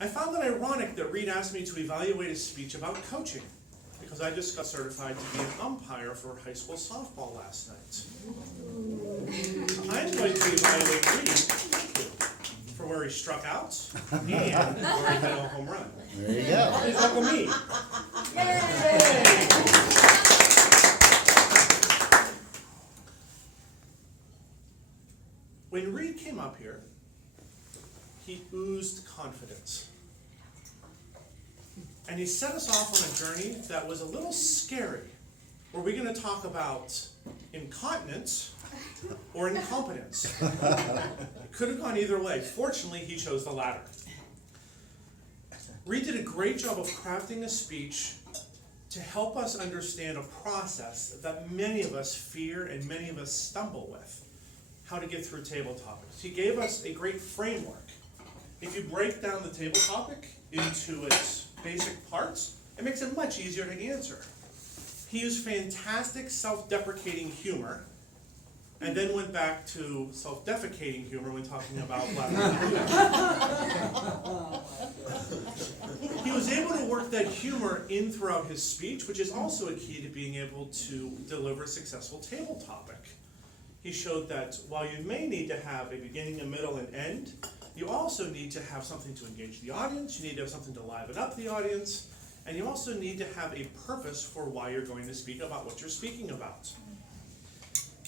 I found it ironic that Reid asked me to evaluate a speech about coaching, because I just got certified to be an umpire for high school softball last night. I'm going to evaluate Reid for where he struck out and where he hit a home run. There you go. Please welcome me. When Reid came up here, he oozed confidence. And he set us off on a journey that was a little scary. Were we going to talk about incontinence or incompetence? It could have gone either way. Fortunately, he chose the latter. Reid did a great job of crafting a speech to help us understand a process that many of us fear and many of us stumble with, how to get through table topics. He gave us a great framework. If you break down the table topic into its basic parts, it makes it much easier to answer. He used fantastic self-deprecating humor, and then went back to self-defecating humor when talking about bladder. He was able to work that humor in throughout his speech, which is also a key to being able to deliver a successful table topic. He showed that while you may need to have a beginning, a middle, and end, you also need to have something to engage the audience, you need to have something to liven up the audience, and you also need to have a purpose for why you're going to speak about what you're speaking about.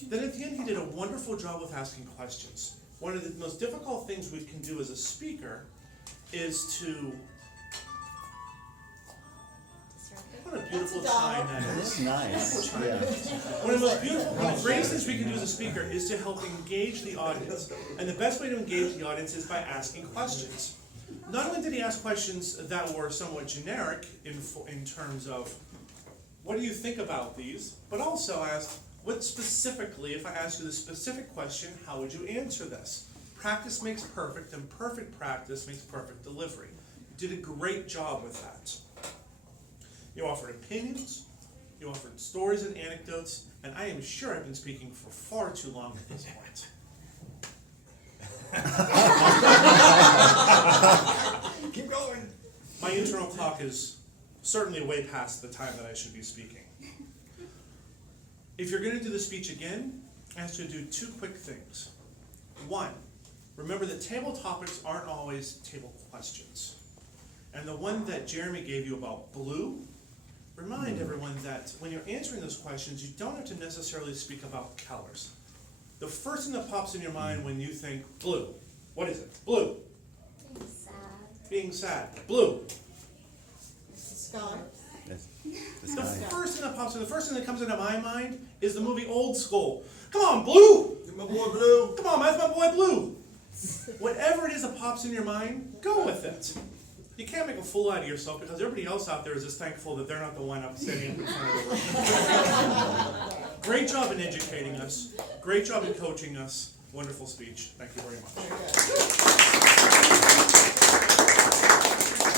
Then at the end, he did a wonderful job with asking questions. One of the most difficult things we can do as a speaker is to... What a beautiful chime that is. That's nice. Yeah. One of the most beautiful, one of the greatest things we can do as a speaker is to help engage the audience. And the best way to engage the audience is by asking questions. Not only did he ask questions that were somewhat generic in terms of, what do you think about these? But also asked, what specifically, if I ask you the specific question, how would you answer this? Practice makes perfect, and perfect practice makes perfect delivery. You did a great job with that. You offered opinions, you offered stories and anecdotes, and I am sure I've been speaking for far too long at this point. Keep going. My internal clock is certainly way past the time that I should be speaking. If you're going to do the speech again, I ask you to do two quick things. One, remember that table topics aren't always table questions. And the one that Jeremy gave you about blue, remind everyone that when you're answering those questions, you don't have to necessarily speak about colors. The first thing that pops in your mind when you think blue, what is it? Blue. Being sad. Being sad. Blue. Sky. The first thing that pops in, the first thing that comes into my mind is the movie Old School. Come on, Blue! My boy Blue. Come on, that's my boy Blue. Whatever it is that pops in your mind, go with it. You can't make a fool out of yourself because everybody else out there is just thankful that they're not the one up standing in front of the room. Great job in educating us. Great job in coaching us. Wonderful speech. Thank you very much.